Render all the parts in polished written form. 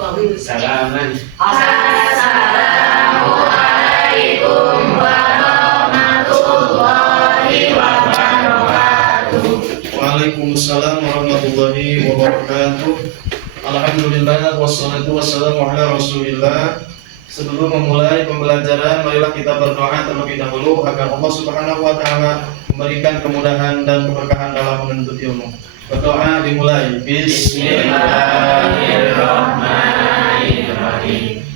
Salaman. Assalamualaikum warahmatullahi wabarakatuh. Waalaikumsalam warahmatullahi wabarakatuh. Alhamdulillah wassalatu wassalamu ala Rasulillah. Sebelum memulai pembelajaran, marilah kita berdoa terlebih dahulu agar Allah Subhanahu wa taala memberikan kemudahan dan keberkahan dalam menuntut ilmu. Berdoa dimulai. Bismillahirrahmanirrahim.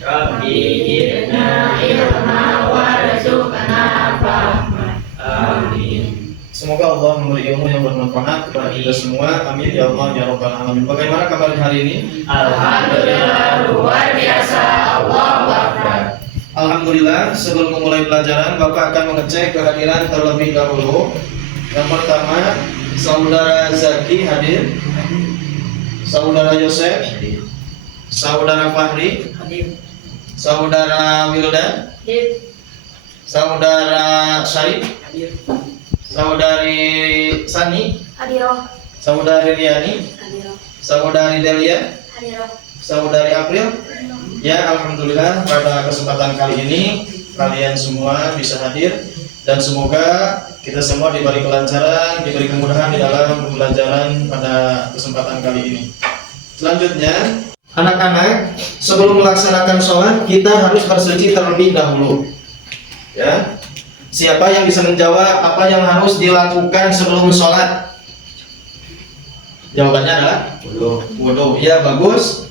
Rabbi zidna ilma warzuqna fahma. Amin. Semoga Allah memberi ilmu yang bermanfaat kepada kita semua. Amin ya Allah ya Rabbal alamin. Bagaimana kabar hari ini? Alhamdulillah luar biasa. Allahu Akbar. Alhamdulillah, sebelum memulai pelajaran, Bapak akan mengecek kehadiran terlebih dahulu. Yang pertama, Saudara Zaki hadir, Saudara Yosef, Saudara Fahri, Saudara Wildan, Saudara Syarif, Saudari Sani, Saudari Riani, Saudari Delia, Saudari April. Ya, alhamdulillah pada kesempatan kali ini kalian semua bisa hadir dan semoga kita semua diberi kelancaran, diberi kemudahan di dalam pembelajaran pada kesempatan kali ini. Selanjutnya, anak-anak, sebelum melaksanakan sholat kita harus bersuci terlebih dahulu. Ya, siapa yang bisa menjawab apa yang harus dilakukan sebelum sholat? Jawabannya adalah wudu. Ya, bagus.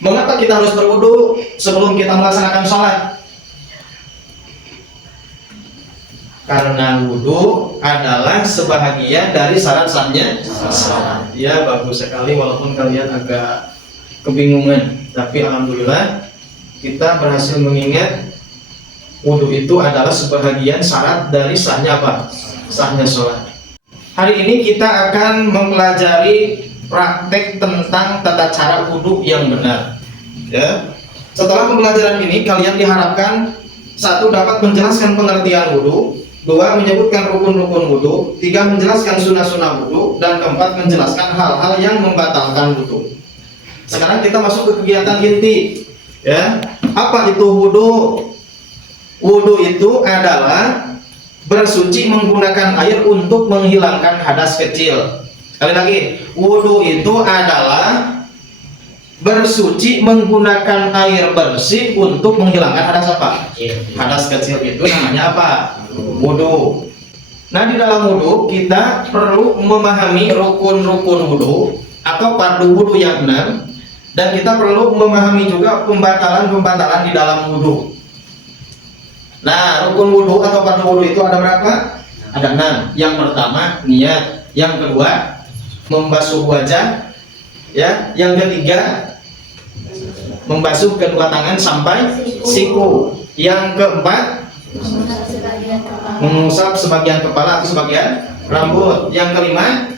Mengapa kita harus berwudu sebelum kita melaksanakan sholat? Karena wudu adalah sebahagian dari syarat sahnya sholat. Ya, bagus sekali walaupun kalian agak kebingungan, tapi alhamdulillah kita berhasil mengingat wudu itu adalah sebahagian syarat dari sahnya apa? Sahnya sholat. Hari ini kita akan mempelajari praktek tentang tata cara wudu yang benar. Ya. Setelah pembelajaran ini kalian diharapkan satu dapat menjelaskan pengertian wudu, dua menyebutkan rukun-rukun wudu, tiga menjelaskan sunnah-sunnah wudu, dan keempat menjelaskan hal-hal yang membatalkan wudu. Sekarang kita masuk ke kegiatan inti. Ya. Apa itu wudu? Wudu itu adalah bersuci menggunakan air untuk menghilangkan hadas kecil. Sekali lagi, wudu itu adalah bersuci menggunakan air bersih untuk menghilangkan hadas apa? Hadas kecil itu namanya apa? Wudu. Nah, di dalam wudu kita perlu memahami rukun-rukun wudu atau fardu wudu yang benar, dan kita perlu memahami juga pembatalan-pembatalan di dalam wudu. Nah, rukun wudu atau fardu wudu itu ada berapa? Ada 6. Yang pertama niat, yang kedua membasuh wajah, ya. Yang ketiga membasuh kedua tangan sampai siku. Yang keempat mengusap sebagian kepala atau sebagian rambut. Yang kelima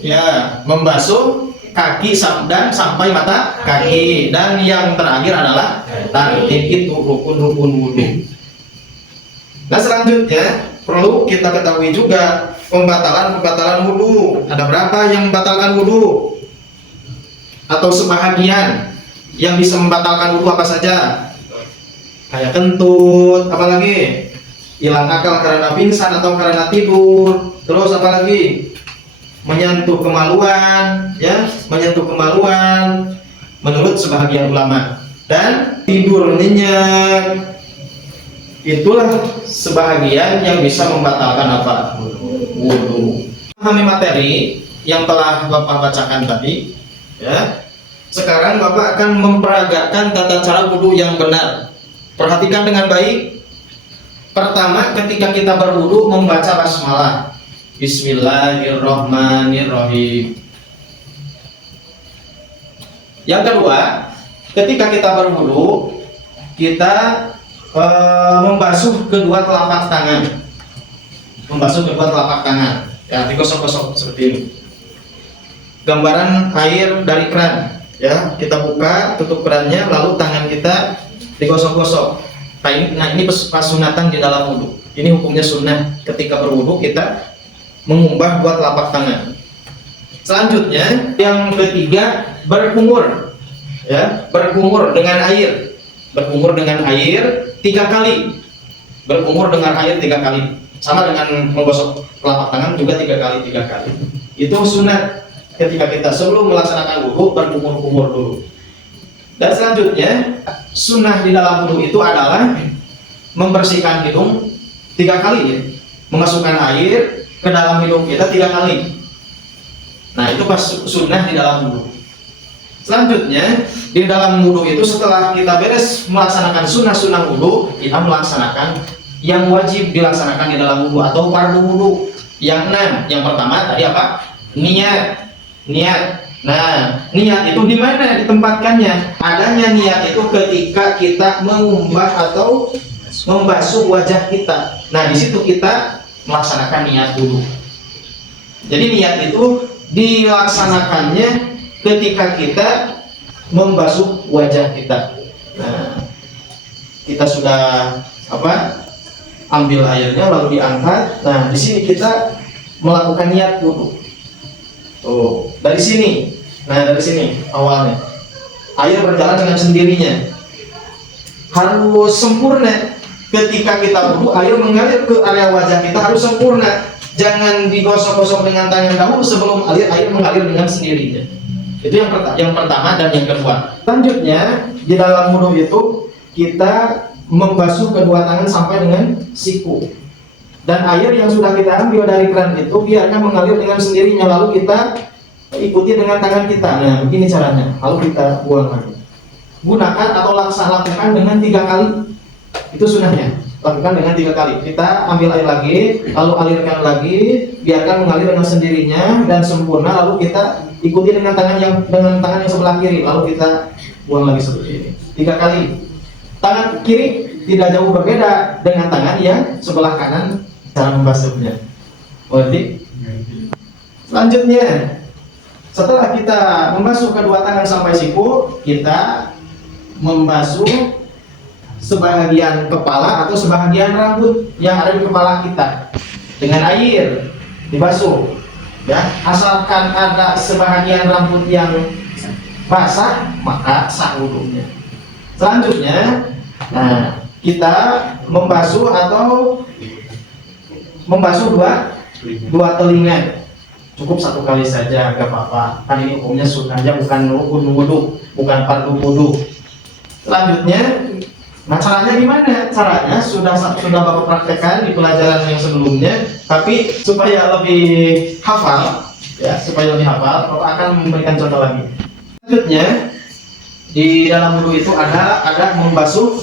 ya membasuh kaki dan sampai mata kaki. Dan yang terakhir adalah tartib, itu rukun-rukun wudu. Nah, selanjutnya perlu kita ketahui juga pembatalan wudu. Ada berapa yang membatalkan wudu? Atau sebahagian yang bisa membatalkan wudu apa saja? Kayak kentut, apalagi hilang akal karena pingsan atau karena tidur. Terus apalagi menyentuh kemaluan, ya, menyentuh kemaluan menurut sebahagian ulama. Dan tidur nyenyak. Itulah sebahagian yang bisa membatalkan apa? Wudu. Pahami materi yang telah Bapak bacakan tadi, ya. Sekarang Bapak akan memperagakan tata cara wudu yang benar. Perhatikan dengan baik. Pertama, ketika kita berwudu membaca basmalah. Bismillahirrahmanirrahim. Yang kedua, ketika kita berwudu, kita membasuh kedua telapak tangan. Membasuh kedua telapak tangan. Ya, digosok-gosok seperti ini. Gambaran air dari keran. Ya, kita buka, tutup kerannya, lalu tangan kita digosok-gosok. Nah, ini sunatan di dalam wudu. Ini hukumnya sunnah. Ketika berwudu kita mengumbah dua telapak tangan. Selanjutnya yang ketiga, berkumur. Ya, berkumur dengan air. Berkumur dengan air 3 kali. Berkumur dengan air 3 kali. Sama dengan menggosok telapak tangan juga 3 kali. Itu sunat ketika kita sebelum melaksanakan wudu berkumur-kumur dulu. Dan selanjutnya sunnah di dalam wudu itu adalah membersihkan hidung 3 kali ya. Memasukkan air ke dalam hidung kita 3 kali. Nah, itu pas sunnah di dalam wudu. Selanjutnya di dalam wudu itu setelah kita beres melaksanakan sunnah-sunnah wudu, kita melaksanakan yang wajib dilaksanakan di dalam wudu atau fardu wudu. Yang 6. Yang pertama tadi apa? Niat. Nah, niat itu di mana ditempatkannya? Adanya niat itu ketika kita mengumbah atau membasuh wajah kita. Nah, di situ kita melaksanakan niat wudu. Jadi niat itu dilaksanakannya ketika kita membasuh wajah kita. Nah, kita sudah ambil airnya lalu diangkat. Nah, di sini kita melakukan niat wudu. Tuh, dari sini. Nah, dari sini awalnya. Air berjalan dengan sendirinya. Harus sempurna. Ketika kita wudu, air mengalir ke area wajah kita harus sempurna. Jangan digosok-gosok dengan tangan dahulu sebelum air mengalir dengan sendirinya. Itu yang pertama dan yang kedua. Selanjutnya di dalam wudu itu kita membasuh kedua tangan sampai dengan siku. Dan air yang sudah kita ambil dari keran itu biarkan mengalir dengan sendirinya, lalu kita ikuti dengan tangan kita. Nah, begini caranya. Lalu kita buang lagi. Gunakan atau lakukan dengan 3 kali. Itu sunnahnya. Lakukan dengan 3 kali. Kita ambil air lagi, lalu alirkan lagi, biarkan mengalir dengan sendirinya dan sempurna. Lalu kita ikuti dengan tangan yang sebelah kiri, lalu kita buang lagi seperti ini. 3 kali. Tangan kiri tidak jauh berbeda dengan tangan yang sebelah kanan cara membasuhnya. Berarti selanjutnya setelah kita membasuh kedua tangan sampai siku, kita membasuh sebahagian kepala atau sebahagian rambut yang ada di kepala kita dengan air dibasuh. Ya, asalkan ada sebahagian rambut yang basah, maka sah wudunya. Selanjutnya, nah, kita membasuh dua telinga. Cukup 1 kali saja, gak apa-apa. Kan ini hukumnya sunnahnya bukan rukun wudu, bukan fardu wudu. Selanjutnya, nah caranya gimana? Caranya sudah Bapak praktekkan di pelajaran yang sebelumnya, tapi supaya lebih hafal, Bapak akan memberikan contoh lagi. Selanjutnya, di dalam wudu itu ada membasuh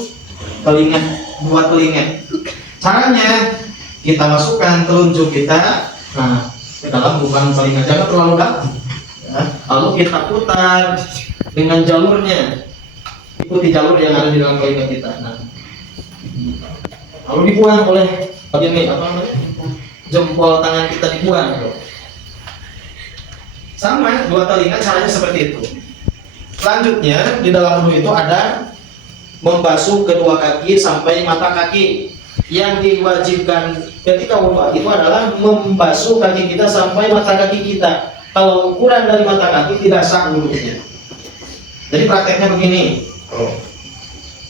telinga, 2 telinga. Caranya kita masukkan telunjuk kita ke dalam lubang telinga, jangan terlalu dalam. Ya. Lalu kita putar dengan jalurnya, ikuti jalur yang ada di dalam telinga kita. Nah, lalu dibuang oleh jempol tangan kita dibuang. Sama 2 telinga caranya seperti itu. Selanjutnya di dalam wudu itu ada membasuh kedua kaki sampai mata kaki. Yang diwajibkan ketika wudu itu adalah membasuh kaki kita sampai mata kaki kita. Kalau kurang dari mata kaki tidak sah wudunya. Jadi prakteknya begini.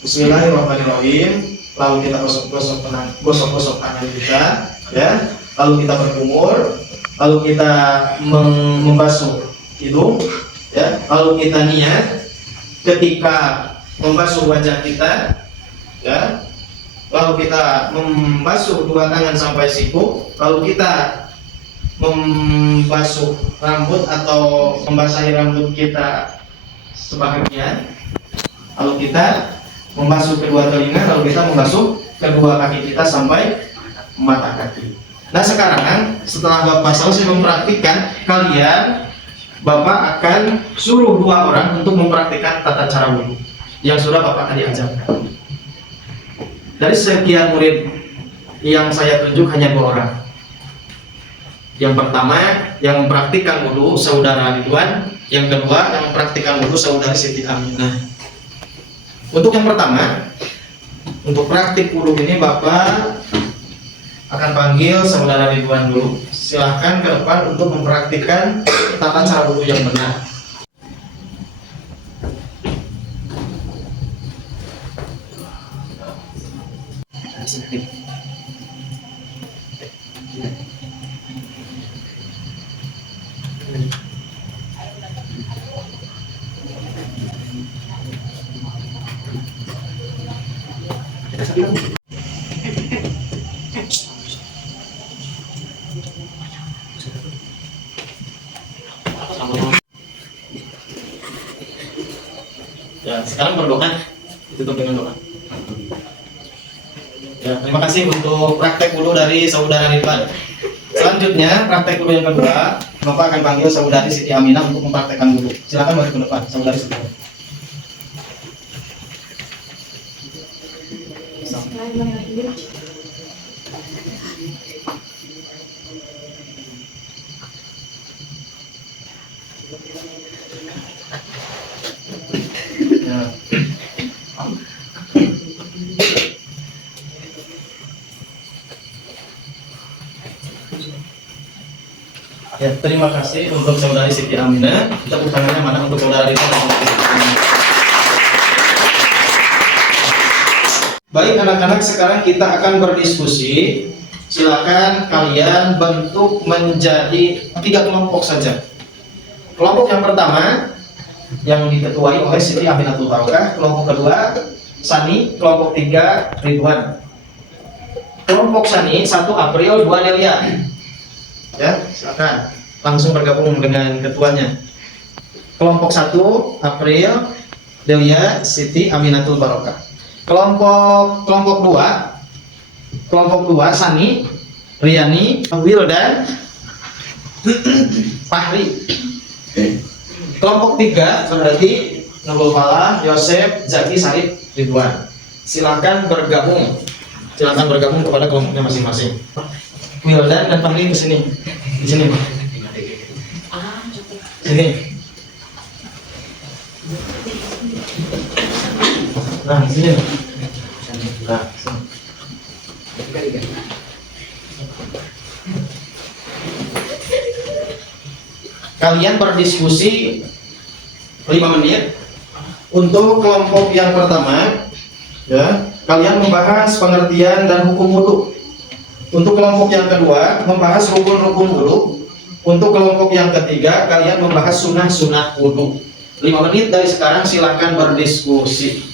Bismillahirrahmanirrahim. Lalu kita gosok tangan kita, ya. Lalu kita berkumur, lalu kita membasuh hidung, ya. Lalu kita niat ketika membasuh wajah kita, ya. Lalu kita membasuh 2 tangan sampai siku, lalu kita membasuh rambut atau membasahi rambut kita sebahagian, lalu kita membasuh kedua telinga, lalu kita membasuh kedua kaki kita sampai mata kaki. Nah, sekarang setelah Bapak selesai mempraktikkan, Bapak akan suruh 2 orang untuk mempraktikkan tata cara wudu yang sudah Bapak tadi ajarkan. Dari sekian murid yang saya tunjuk hanya 2 orang. Yang pertama yang mempraktikkan wudu saudara Ridwan, yang kedua yang mempraktikkan wudu saudari Siti Aminah. Untuk yang pertama, untuk praktik wudu ini Bapak akan panggil saudara Ridwan dulu. Silahkan ke depan untuk mempraktikkan tata cara wudhu yang benar. Ya, sekarang berdoa, ditutup dengan doa. Ya, terima kasih untuk praktek wudhu dari saudara Ridwan. Selanjutnya, praktek wudhu yang kedua, Bapak akan panggil saudari Siti Aminah untuk mempraktekkan wudhu. Silakan maju ke depan, saudari Siti. Ya. Ya, terima kasih untuk saudari Siti Aminah. Tepuk tangannya mana untuk saudara Ridwan. Baik anak-anak, sekarang kita akan berdiskusi. Silakan kalian bentuk menjadi 3 kelompok saja. Kelompok yang pertama yang diketuai oleh Siti Aminatul Barokah, kelompok kedua Sani, kelompok 3 Ridwan. Kelompok Sani 1 April 2 Delia. Ya, silakan langsung bergabung dengan ketuanya. Kelompok 1 April Delia Siti Aminatul Barokah. Kelompok 2 Sani, Riani, Wildan, Fahri. Kelompok 3 berarti Nurul Falah, Yosef, Zaki, Sarif, Ridwan. Silakan bergabung kepada kelompoknya masing-masing. Wildan dan Fahri ke sini. Di sini. Sini. Nah, sini. Nah, sini. Kalian berdiskusi 5 menit. Untuk kelompok yang pertama, ya, kalian membahas pengertian dan hukum wudhu. Untuk kelompok yang kedua, membahas rukun-rukun wudhu. Untuk kelompok yang ketiga, kalian membahas sunnah-sunnah wudhu. 5 menit dari sekarang, silakan berdiskusi.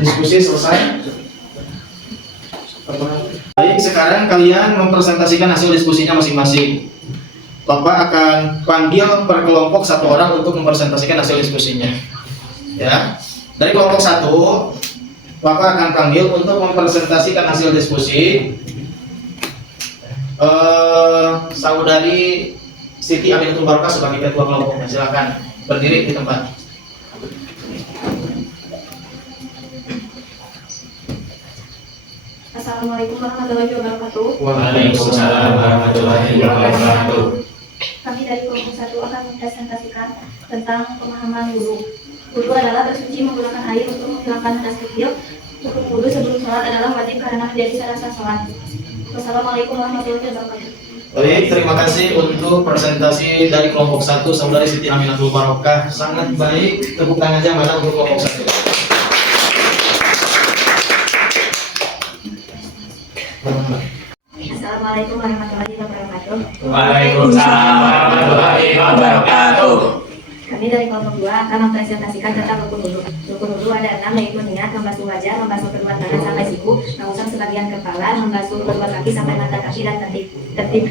Diskusi selesai. Baik, sekarang kalian mempresentasikan hasil diskusinya masing-masing. Bapak akan panggil per kelompok 1 orang untuk mempresentasikan hasil diskusinya. Ya, dari kelompok 1, Bapak akan panggil untuk mempresentasikan hasil diskusi saudari Siti Aminatul Barokah sebagai ketua kelompoknya. Silakan berdiri di tempat. Assalamualaikum warahmatullahi wabarakatuh. Waalaikumsalam warahmatullahi wabarakatuh. Kami dari kelompok 1 akan mempresentasikan tentang pemahaman wudhu. Wudhu adalah bersuci menggunakan air untuk menghilangkan hadas kecil. Untuk wudhu sebelum sholat adalah wajib karena menjadi syarat sholat. Wassalamualaikum warahmatullahi wabarakatuh. Baik, terima kasih untuk presentasi dari kelompok 1 saudari Siti Aminatul Barokah. Sangat baik. Tepuk tangan aja mana untuk kelompok 1. Assalamualaikum warahmatullahi wabarakatuh. Waalaikumsalam warahmatullahi wabarakatuh. Kami dari kelompok 2 akan mempresentasikan tentang rukun wudhu. Rukun wudhu ada 6, yaitu niat, membasuh wajah, membasuh kedua tangan sampai siku, mengusap sebagian kepala, membasuh kedua kaki sampai mata kaki, dan tertib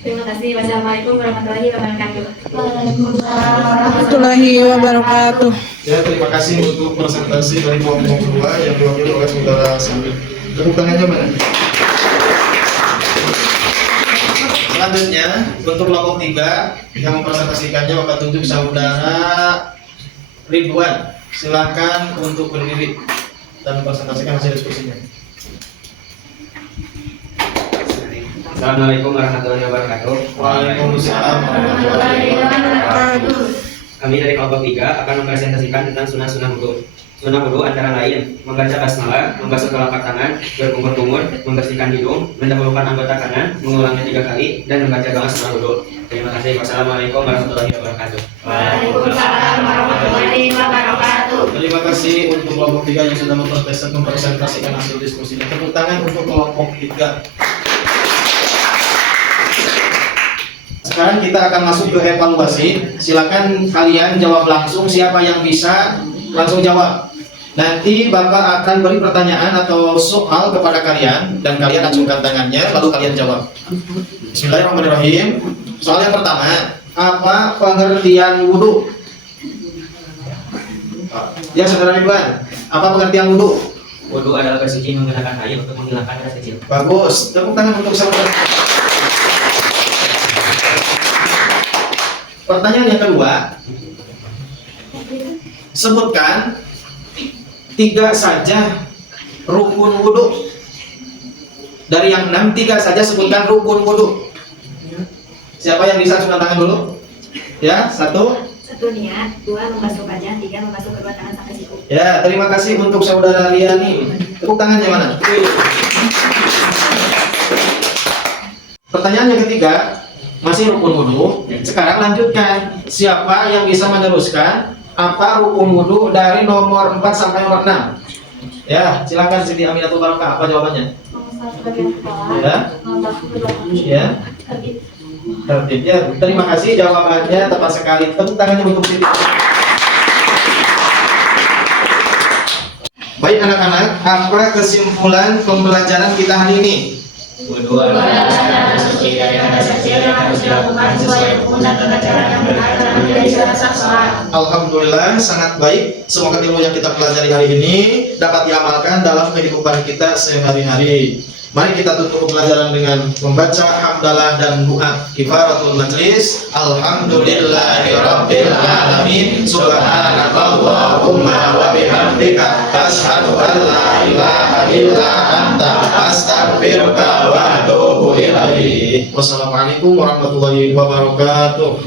Terima kasih. Wassalamualaikum warahmatullahi wabarakatuh. Warahmatullahi wabarakatuh. Ya, terima kasih untuk presentasi dari kelompok 2 yang diwakili oleh saudara Sambil. Tepuk tangannya mana? Selanjutnya untuk kelompok 3 yang mempresentasikannya akan tunjuk saudara Ridwan. Silakan untuk berdiri dan mempresentasikan hasil diskusinya. Assalamualaikum warahmatullahi wabarakatuh. Waalaikumsalam warahmatullahi wabarakatuh. Kami dari kelompok 3 akan mempresentasikan tentang sunnah-sunnah wudu. Sunnah wudu antara lain membaca basmalah, membasuh telapak tangan, berkumur-kumur, membersihkan hidung, mendahulukan anggota kanan, mengulangnya 3 kali, dan membaca doa sunnah wudu. Terima kasih. Wassalamualaikum warahmatullahi wabarakatuh. Waalaikumsalam warahmatullahi wabarakatuh. Terima kasih untuk kelompok 3 yang sudah mempresentasikan hasil diskusinya. Tepuk tangan untuk kelompok 3. Sekarang kita akan masuk ke evaluasi. Silakan kalian jawab langsung. Siapa yang bisa langsung jawab. Nanti Bapak akan beri pertanyaan atau soal kepada kalian dan kalian acungkan tangannya lalu kalian jawab. Bismillahirrahmanirrahim. Soal yang pertama, apa pengertian wudhu? Ya, saudara Ridwan, apa pengertian wudhu? Wudu adalah bersuci menggunakan air untuk menghilangkan hadas kecil. Bagus. Tepuk tangan untuk saudara. Pertanyaan yang kedua, sebutkan 3 saja rukun wudhu. Dari yang 6, 3 saja sebutkan rukun wudhu. Siapa yang bisa angkat tangan dulu? Ya, 1. 1 niat, 2 membasuh wajah, 3 membasuh kedua tangan sampai siku. Ya, terima kasih untuk saudara Liani. Tepuk tangannya mana? Pertanyaan yang ketiga, masih rukun wudhu. Sekarang lanjutkan. Siapa yang bisa meneruskan apa rukun wudhu dari nomor 4 sampai nomor 6? Ya, silakan Siti Aminatul Barokah. Apa jawabannya? Nomor 1 bagian kepala, Ya. membasuh kedua tangan. Ya. Tertib. Tertib. Ya, terima kasih jawabannya tepat sekali. Tepuk tangannya untuk Siti. Baik anak-anak, apa kesimpulan pembelajaran kita hari ini? Wudu adalah cara bersuci dari hadas kecil yang harus dilakukan sesuai rukun dan tata cara yang benar dalam menjadi sah sholat. Alhamdulillah, sangat baik. Semoga ilmu yang kita pelajari hari ini dapat diamalkan dalam kehidupan kita sehari-hari. Mari kita tutup pembelajaran dengan membaca hamdalah dan doa kifaratul majlis. Alhamdulillahirabbil alamin. Subhanakallahumma wa bihamdika asyhadu an la ilaha illa anta astaghfiruka wa atubu ilaik. Wassalamualaikum warahmatullahi wabarakatuh.